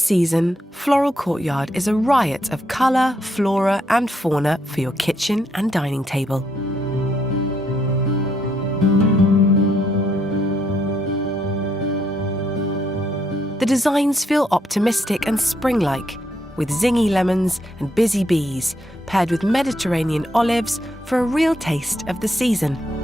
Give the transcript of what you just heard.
season, Floral Courtyard is a riot of colour, flora and fauna for your kitchen and dining table. The designs feel optimistic and spring-like, with zingy lemons and busy bees, paired with Mediterranean olives for a real taste of the season.